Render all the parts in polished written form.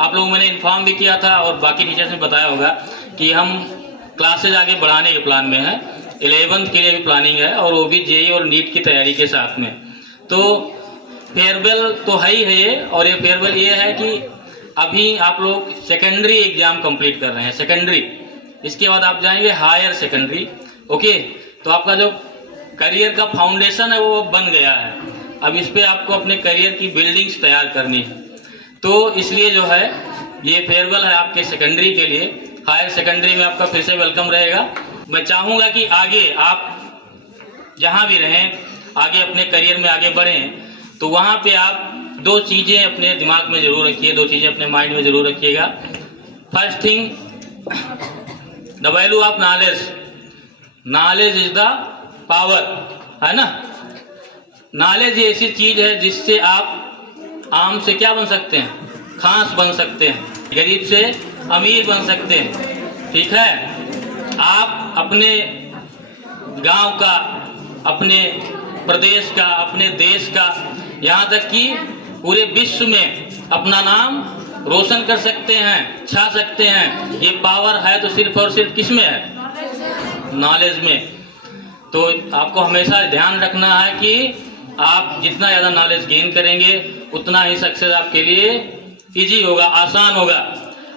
आप लोगों को मैंने इन्फॉर्म भी किया था और बाकी टीचर्स ने बताया होगा कि हम क्लासेज आगे बढ़ाने के प्लान में है। 11th के लिए भी प्लानिंग है और वो भी जेई और नीट की तैयारी के साथ में। तो फेयरवेल तो है ही है ये, और ये फेयरवेल ये है कि अभी आप लोग सेकेंडरी एग्जाम कंप्लीट कर रहे हैं, सेकेंडरी, इसके बाद आप जाएंगे हायर सेकेंडरी। ओके, तो आपका जो करियर का फाउंडेशन है वो बन गया है। अब इस पे आपको अपने करियर की बिल्डिंग्स तैयार करनी है। तो इसलिए जो है ये फेयरवेल है आपके सेकेंडरी के लिए। हायर सेकेंडरी में आपका फिर से वेलकम रहेगा। मैं चाहूँगा कि आगे आप जहाँ भी रहें, आगे अपने करियर में आगे बढ़ें, तो वहाँ पे आप दो चीज़ें अपने दिमाग में ज़रूर रखिए, दो चीज़ें अपने माइंड में ज़रूर रखिएगा। First thing, the value of knowledge. Knowledge is the power, है ना। नॉलेज ऐसी चीज़ है जिससे आप आम से क्या बन सकते हैं, खास बन सकते हैं, गरीब से अमीर बन सकते हैं। ठीक है, आप अपने गांव का, अपने प्रदेश का, अपने देश का, यहाँ तक कि पूरे विश्व में अपना नाम रोशन कर सकते हैं, छा सकते हैं। ये पावर है तो सिर्फ और सिर्फ किस में है, नॉलेज में। तो आपको हमेशा ध्यान रखना है कि आप जितना ज़्यादा नॉलेज गेन करेंगे उतना ही सक्सेस आपके लिए इजी होगा, आसान होगा।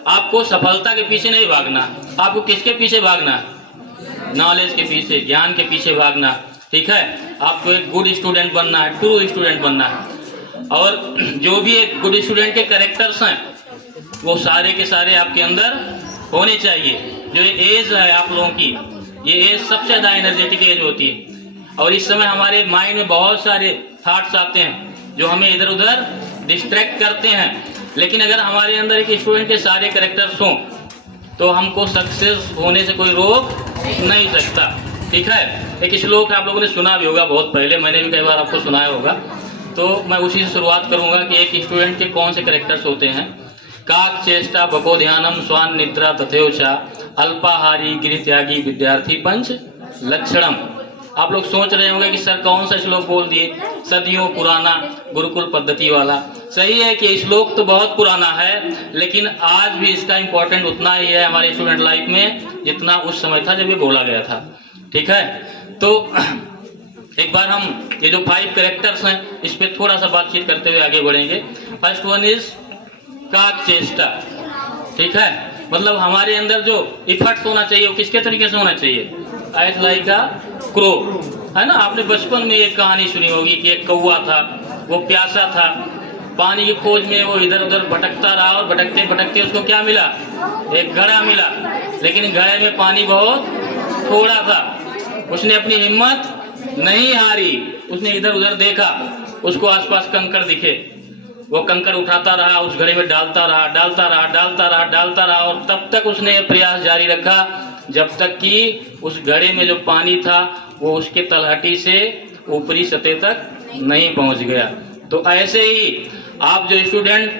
आपको सफलता के पीछे नहीं भागना, आपको किसके पीछे भागना, नॉलेज के पीछे, ज्ञान के पीछे भागना। ठीक है, आपको एक गुड स्टूडेंट बनना है, ट्रू स्टूडेंट बनना है। और जो भी एक गुड स्टूडेंट के कैरेक्टर्स हैं वो सारे के सारे आपके अंदर होने चाहिए। जो एज है आप लोगों की, ये एज सबसे ज़्यादा एनर्जेटिक एज होती है। और इस समय हमारे माइंड में बहुत सारे थॉट्स आते हैं जो हमें इधर उधर डिस्ट्रैक्ट करते हैं। लेकिन अगर हमारे अंदर एक स्टूडेंट के सारे कैरेक्टर्स हों तो हमको सक्सेस होने से कोई रोक नहीं सकता। ठीक है, एक श्लोक आप लोगों ने सुना भी होगा बहुत पहले, मैंने भी कई बार आपको सुनाया होगा, तो मैं उसी से शुरुआत करूंगा कि एक स्टूडेंट के कौन से कैरेक्टर्स होते हैं। काक चेष्टा बको ध्यानम स्वान निद्रा तथेवचा अल्पाहारी गृह त्यागी विद्यार्थी पंच लक्षणम। आप लोग सोच रहे होंगे कि सर कौन सा श्लोक बोल दिए, सदियों पुराना गुरुकुल पद्धति वाला। सही है कि श्लोक तो बहुत पुराना है, लेकिन आज भी इसका इम्पोर्टेंट उतना ही है हमारे स्टूडेंट लाइफ में जितना उस समय था जब ये बोला गया था। ठीक है, तो एक बार हम ये जो 5 कैरेक्टर्स हैं इस पर थोड़ा सा बातचीत करते हुए आगे बढ़ेंगे। फर्स्ट वन इज काक चेष्टा। ठीक है, मतलब हमारे अंदर जो इफर्ट्स होना चाहिए वो किसके तरीके से होना चाहिए, एज लाइक अ क्रो, है ना। आपने बचपन में एक कहानी सुनी होगी कि एक कौवा था, वो प्यासा था, पानी की खोज में वो इधर उधर भटकता रहा और भटकते भटकते उसको क्या मिला, एक घड़ा मिला। लेकिन घड़े में पानी बहुत थोड़ा था। उसने अपनी हिम्मत नहीं हारी, उसने इधर उधर देखा, उसको आसपास कंकड़ दिखे, वो कंकड़ उठाता रहा, उस घड़े में डालता रहा, डालता रहा, डालता रहा, डालता रहा, और तब तक उसने प्रयास जारी रखा जब तक कि उस घड़े में जो पानी था वो उसके तलहटी से ऊपरी सतह तक नहीं पहुंच गया। तो ऐसे ही आप जो स्टूडेंट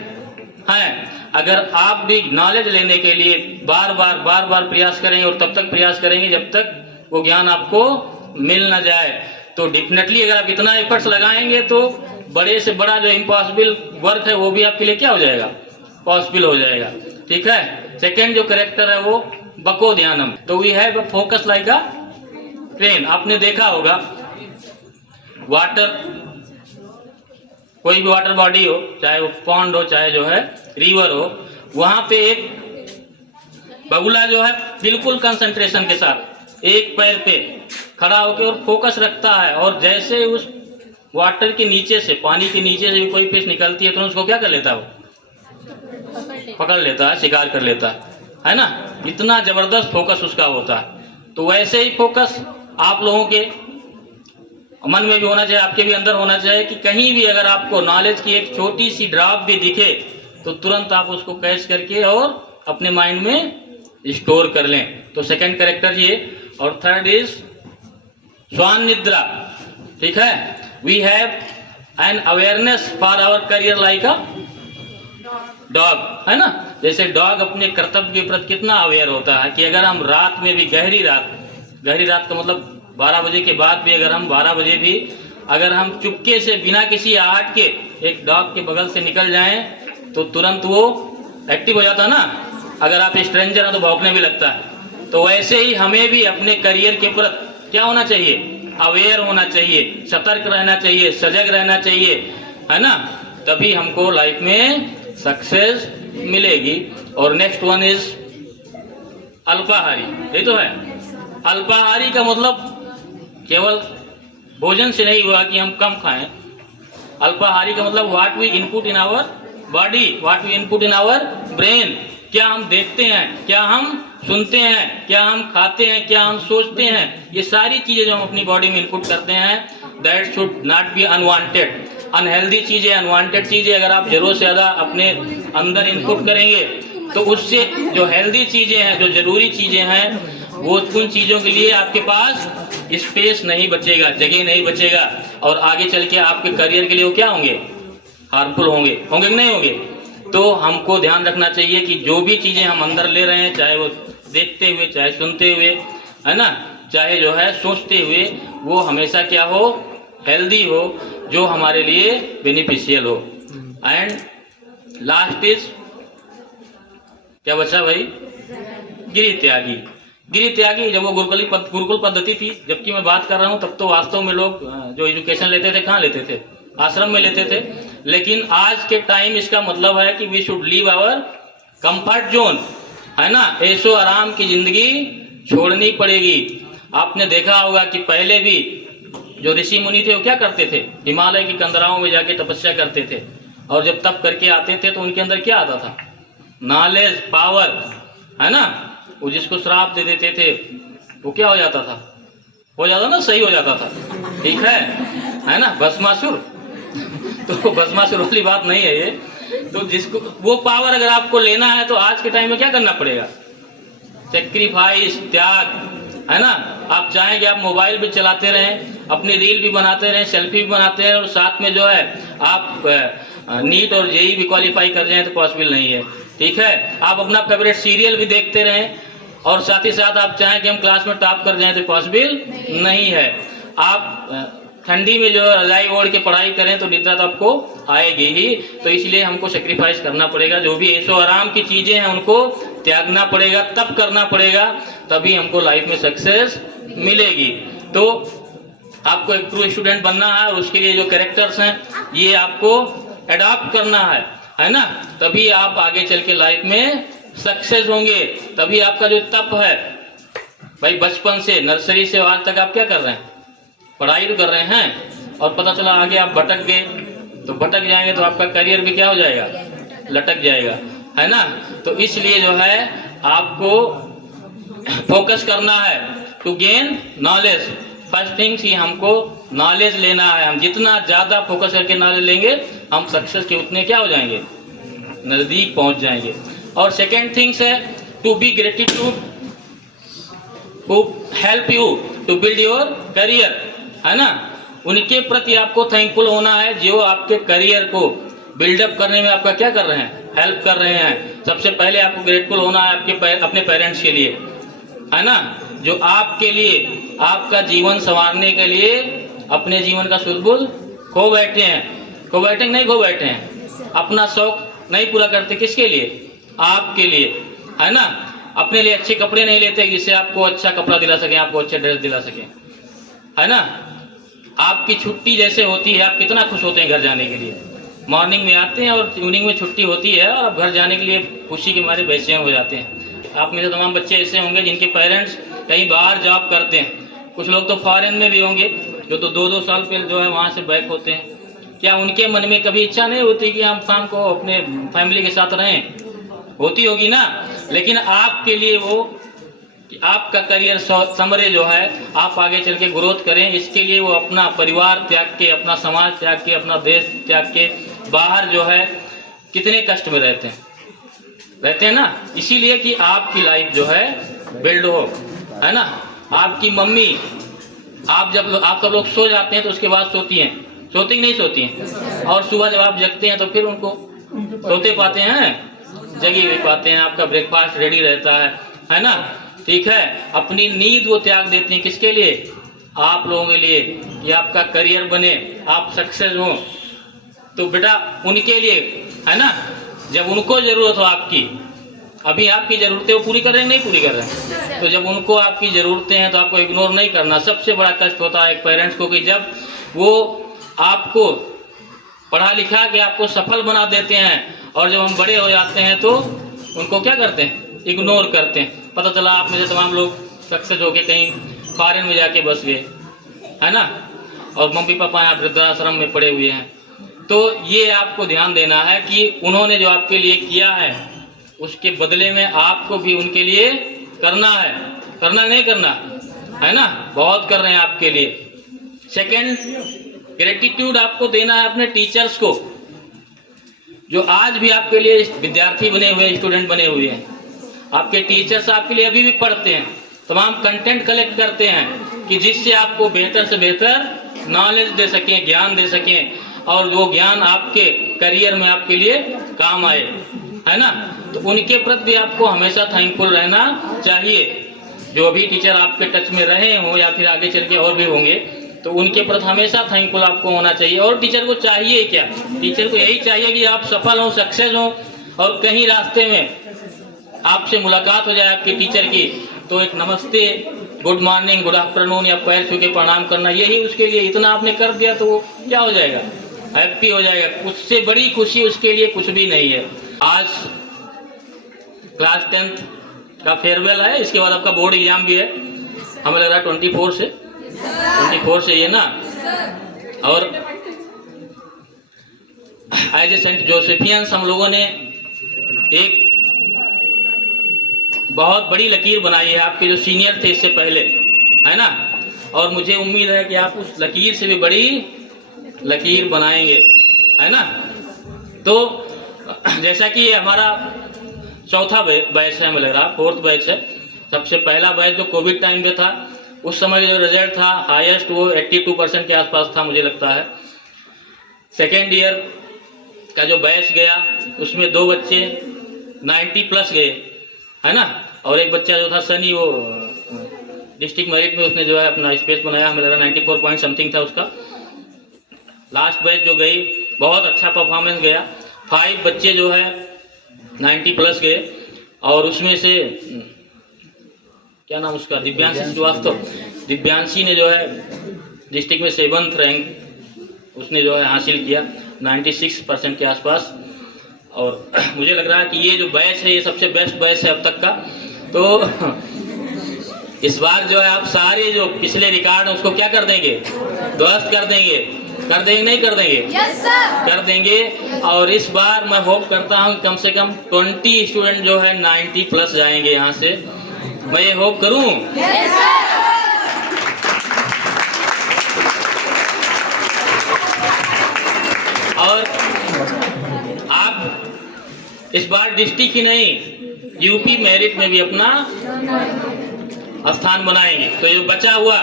हैं, अगर आप भी नॉलेज लेने के लिए बार बार प्रयास करेंगे और तब तक प्रयास करेंगे जब तक वो ज्ञान आपको मिल ना जाए, तो डेफिनेटली अगर आप इतना एफर्ट्स लगाएंगे तो बड़े से बड़ा जो इम्पॉसिबल वर्क है वो भी आपके लिए क्या हो जाएगा, पॉसिबल हो जाएगा। ठीक है, सेकेंड जो कैरेक्टर है वो बको ध्यानम। तो we have focus like a train. आपने देखा होगा वाटर, कोई भी वाटर बॉडी हो, चाहे वो पॉन्ड हो चाहे जो है रिवर हो, वहां पे एक बगुला जो है बिल्कुल कंसंट्रेशन के साथ एक पैर पे खड़ा होकर और फोकस रखता है, और जैसे उस वाटर के नीचे से, पानी के नीचे से भी कोई फिश निकलती है तो उसको क्या कर लेता है, वो पकड़ लेता है, शिकार कर लेता है ना। इतना जबरदस्त फोकस उसका होता है। तो वैसे ही फोकस आप लोगों के मन में भी होना चाहिए, आपके भी अंदर होना चाहिए कि कहीं भी अगर आपको नॉलेज की एक छोटी सी ड्रॉप भी दिखे तो तुरंत आप उसको कैच करके और अपने माइंड में स्टोर कर लें। तो सेकंड कैरेक्टर ये। और थर्ड इज स्वान निद्रा। ठीक है, we have an awareness for our career like a dog, है ना। जैसे डॉग अपने कर्तव्य के प्रति कितना अवेयर होता है कि अगर हम रात में भी, गहरी रात का मतलब 12 बजे के बाद भी, अगर हम 12 बजे भी अगर हम चुपके से बिना किसी आहट के एक डॉग के बगल से निकल जाएं तो तुरंत वो एक्टिव हो जाता ना। अगर आप स्ट्रेंजर हैं तो भौंकने भी लगता है। तो वैसे ही हमें भी अपने करियर के प्रति क्या होना चाहिए, अवेयर होना चाहिए, सतर्क रहना चाहिए, सजग रहना चाहिए, है ना। तभी हमको लाइफ में सक्सेस मिलेगी। और नेक्स्ट वन इज अल्पाहारी। ये तो है, अल्पाहारी का मतलब केवल भोजन से नहीं हुआ कि हम कम खाएं। अल्पाहारी का मतलब what we input in our body, what we input in our brain. क्या हम देखते हैं, क्या हम सुनते हैं, क्या हम खाते हैं, क्या हम सोचते हैं, ये सारी चीजें जो हम अपनी बॉडी में इनपुट करते हैं, that should not be unwanted. Unhealthy चीजें, अनवांटेड चीजें अगर आप जरूरत से ज़्यादा अपने अंदर इनपुट करेंगे तो उससे जो हेल्दी चीजें हैं, जो जरूरी चीजें हैं, वो उन चीजों के लिए आपके पास स्पेस नहीं बचेगा, जगह नहीं बचेगा, और आगे चल के आपके करियर के लिए वो क्या होंगे, हार्मफुल होंगे। होंगे कि नहीं होंगे। तो हमको ध्यान रखना चाहिए कि जो भी चीजें हम अंदर ले रहे हैं, चाहे वो देखते हुए, चाहे सुनते हुए, है ना, चाहे जो है सोचते हुए, वो हमेशा क्या हो, हेल्दी हो, जो हमारे लिए बेनिफिशियल हो। एंड लास्ट इज क्या बचा भाई, गृह त्यागी। गृह त्यागी जब वो गुरुकुल पद्धति थी, जबकि मैं बात कर रहा हूँ, तब तो वास्तव में लोग जो एजुकेशन लेते थे कहाँ लेते थे, आश्रम में लेते थे। लेकिन आज के टाइम इसका मतलब है कि we should leave our comfort zone, है ना। ऐशो आराम की जिंदगी छोड़नी पड़ेगी। आपने देखा होगा कि पहले भी जो ऋषि मुनि थे वो क्या करते थे, हिमालय की कंदराओं में जाके तपस्या करते थे, और जब तप करके आते थे तो उनके अंदर क्या आता था, नॉलेज, पावर, है ना। वो जिसको श्राप दे देते थे वो क्या हो जाता था, हो जाता ना, सही हो जाता था, ठीक है ना, भस्मासुर। तो भस्मासुर वाली बात नहीं है ये। तो जिसको वो पावर अगर आपको लेना है तो आज के टाइम में क्या करना पड़ेगा, सेक्रीफाइस, त्याग, है ना। आप चाहेंगे आप मोबाइल भी चलाते रहें, अपनी रील भी बनाते रहें, सेल्फी भी बनाते हैं, और साथ में जो है आप नीट और जेई भी क्वालिफाई कर जाएं तो पॉसिबल नहीं है, ठीक है। आप अपना फेवरेट सीरियल भी देखते रहें, और साथ ही साथ आप चाहें कि हम क्लास में टॉप कर जाएं तो पॉसिबल नहीं है। आप ठंडी में जो रजाई ओढ़ के पढ़ाई करें तो निद्रा तो आपको आएगी ही। तो इसलिए हमको सेक्रीफाइस करना पड़ेगा, जो भी ऐशो आराम की चीज़ें हैं उनको त्यागना पड़ेगा, तब करना पड़ेगा, तभी हमको लाइफ में सक्सेस मिलेगी। तो आपको एक ट्रू स्टूडेंट बनना है, और उसके लिए जो कैरेक्टर्स हैं ये आपको अडॉप्ट करना है ना। तभी आप आगे चल के लाइफ में सक्सेस होंगे। तभी आपका जो तप है भाई, बचपन से नर्सरी से आज तक आप क्या कर रहे हैं, पढ़ाई तो कर रहे हैं, और पता चला आगे आप भटक गए, तो भटक जाएंगे तो आपका करियर भी क्या हो जाएगा, लटक जाएगा, है ना। तो इसलिए जो है आपको फोकस करना है to gain knowledge. First things ही हमको नॉलेज लेना है। हम जितना ज़्यादा फोकस करके नॉलेज लेंगे, हम सक्सेस के उतने क्या हो जाएंगे, नज़दीक पहुंच जाएंगे। और सेकेंड थिंग्स है to be gratitude who help you to build your career, है ना। उनके प्रति आपको थैंकफुल होना है जो आपके करियर को बिल्डअप करने में आपका क्या कर रहे हैं, हेल्प कर रहे हैं। सबसे पहले आपको ग्रेटफुल होना है अपने पेरेंट्स के लिए, है ना, जो आपके लिए, आपका जीवन संवारने के लिए अपने जीवन का सुलबुल खो बैठे हैं। खो बैठे नहीं, खो बैठे हैं, अपना शौक नहीं पूरा करते, किसके लिए, आपके लिए, है ना। अपने लिए अच्छे कपड़े नहीं लेते जिससे आपको अच्छा कपड़ा दिला सके, आपको अच्छे ड्रेस दिला सके, है ना। आपकी छुट्टी जैसे होती है, आप कितना खुश होते हैं घर जाने के लिए। मॉर्निंग में आते हैं और इवनिंग में छुट्टी होती है, और आप घर जाने के लिए खुशी के मारे बेचैन हो जाते हैं। आप में से तमाम बच्चे ऐसे होंगे जिनके पेरेंट्स कहीं बाहर जॉब करते हैं, कुछ लोग तो फॉरेन में भी होंगे जो तो 2-2 साल पहले जो है वहाँ से बैक होते हैं। क्या उनके मन में कभी इच्छा नहीं होती कि हम शाम को अपने फैमिली के साथ रहें, होती होगी ना। लेकिन आपके लिए वो कि आपका करियर समरे जो है, आप आगे चल के ग्रोथ करें, इसके लिए वो अपना परिवार त्याग के, अपना समाज त्याग के, अपना देश त्याग के बाहर जो है कितने कष्ट में रहते हैं ना। इसीलिए कि आपकी लाइफ जो है बिल्ड हो, है ना। आपकी मम्मी, आप सब लोग सो जाते हैं तो उसके बाद सोती हैं, सोती कि नहीं सोती हैं, और सुबह जब आप जगते हैं तो फिर उनको सोते पाते हैं, जगी भी पाते हैं, आपका ब्रेकफास्ट रेडी रहता है ना, ठीक है। अपनी नींद वो त्याग देती हैं, किसके लिए, आप लोगों के लिए, कि आपका करियर बने, आप सक्सेस हो। तो बेटा उनके लिए, है ना, जब उनको ज़रूरत हो आपकी, अभी आपकी ज़रूरतें वो पूरी कर रहे हैं, नहीं पूरी कर रहे हैं, तो जब उनको आपकी ज़रूरतें हैं तो आपको इग्नोर नहीं करना। सबसे बड़ा कष्ट होता है एक पेरेंट्स को कि जब वो आपको पढ़ा लिखा के आपको सफल बना देते हैं और जब हम बड़े हो जाते हैं तो उनको क्या करते हैं, इग्नोर करते हैं। पता चला आप में से तमाम लोग सक्सेस होके कहीं फॉरेन में जाके बस गए, है ना, और मम्मी पापा यहाँ वृद्धाश्रम में पड़े हुए हैं। तो ये आपको ध्यान देना है कि उन्होंने जो आपके लिए किया है उसके बदले में आपको भी उनके लिए करना है, करना नहीं करना, है ना, बहुत कर रहे हैं आपके लिए। सेकंड, ग्रेटिट्यूड आपको देना है अपने टीचर्स को, जो आज भी आपके लिए विद्यार्थी बने हुए, स्टूडेंट बने हुए हैं। आपके टीचर्स आपके लिए अभी भी पढ़ते हैं, तमाम कंटेंट कलेक्ट करते हैं कि जिससे आपको बेहतर से बेहतर नॉलेज दे सकें, ज्ञान दे सकें, और वो ज्ञान आपके करियर में आपके लिए काम आए, है ना। तो उनके प्रति भी आपको हमेशा थैंकफुल रहना चाहिए। जो भी टीचर आपके टच में रहे हों या फिर आगे चल के और भी होंगे, तो उनके प्रति हमेशा थैंकफुल आपको होना चाहिए। और टीचर को चाहिए क्या, टीचर को यही चाहिए कि आप सफल हों, सक्सेस हों, और कहीं रास्ते में आपसे मुलाकात हो जाए आपके टीचर की तो एक नमस्ते, गुड मॉर्निंग, गुड आफ्टरनून या पैर छू के प्रणाम करना, यही उसके लिए इतना आपने कर दिया तो वो क्या हो जाएगा, हैप्पी हो जाएगा। उससे बड़ी खुशी उसके लिए कुछ भी नहीं है। आज क्लास 10th का फेयरवेल है, इसके बाद आपका बोर्ड एग्जाम भी है, हमें लग रहा है 24 से ये ना। और एज ए सेंट जोसेफियंस हम लोगों ने एक बहुत बड़ी लकीर बनाई है आपके जो सीनियर थे इससे पहले, है ना, और मुझे उम्मीद है कि आप उस लकीर से भी बड़ी लकीर बनाएंगे, है ना। तो जैसा कि ये हमारा चौथा बैच है, हमें लग रहा 4th बैच है। सबसे पहला बैच जो कोविड टाइम पे था, उस समय जो रिजल्ट था हाईएस्ट वो 82% के आसपास था मुझे लगता है। सेकेंड ईयर का जो बैच गया उसमें 2 बच्चे 90+ गए, है ना, और एक बच्चा जो था सनी, वो डिस्ट्रिक्ट मेरिट में उसने जो है अपना स्पेस बनाया, हमें लगा 94 पॉइंट समथिंग था उसका। लास्ट बैच जो गई बहुत अच्छा परफॉर्मेंस गया, 5 बच्चे जो है 90+ गए, और उसमें से क्या नाम उसका, दिव्यांशी श्रीवास्तव, दिव्यांशी ने जो है डिस्ट्रिक्ट में 7th रैंक उसने जो है हासिल किया 96% के आसपास। और मुझे लग रहा है कि ये जो बैच है ये सबसे बेस्ट बैच है अब तक का। तो इस बार जो है आप सारे जो पिछले रिकॉर्ड हैं उसको क्या कर देंगे, ध्वस्त कर देंगे, कर देंगे नहीं कर देंगे? yes, sir. कर देंगे। और इस बार मैं होप करता हूँ कम से कम 20 स्टूडेंट जो है 90+ जाएंगे यहाँ से, मैं ये होप करूँ। yes, और आप इस बार डिस्ट्रिक्ट ही नहीं यूपी मेरिट में भी अपना स्थान बनाएंगे। तो ये बचा हुआ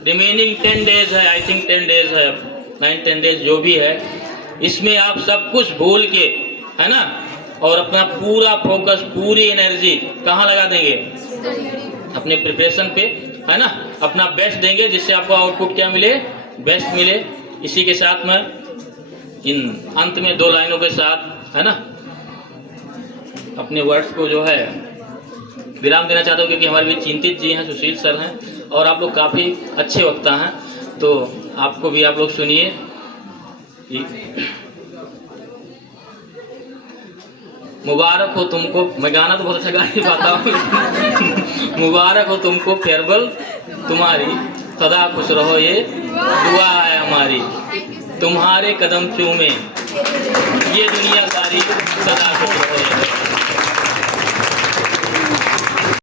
रिमेनिंग 10 डेज है, आई थिंक 10 डेज है, 9-10 डेज जो भी है, इसमें आप सब कुछ भूल के, है ना, और अपना पूरा फोकस, पूरी एनर्जी कहाँ लगा देंगे, अपने प्रिपरेशन पे, है ना, अपना बेस्ट देंगे, जिससे आपको आउटपुट क्या मिले, बेस्ट मिले। इसी के साथ में इन अंत में 2 लाइनों के साथ, है ना, अपने वर्ड्स को जो है विराम देना चाहता हूँ, क्योंकि हमारे भी चिंतित जी हैं, सुशील सर हैं, और आप लोग काफ़ी अच्छे वक्ता हैं, तो आपको भी आप लोग सुनिए। मुबारक हो तुमको, मैं गाना तो बहुत अच्छा गा नहीं पाता हूँ मुबारक हो तुमको फेयरवेल तुम्हारी, सदा खुश रहो ये दुआ है हमारी, तुम्हारे कदम चूमे ये दुनिया सारी, सदा खुश रहो।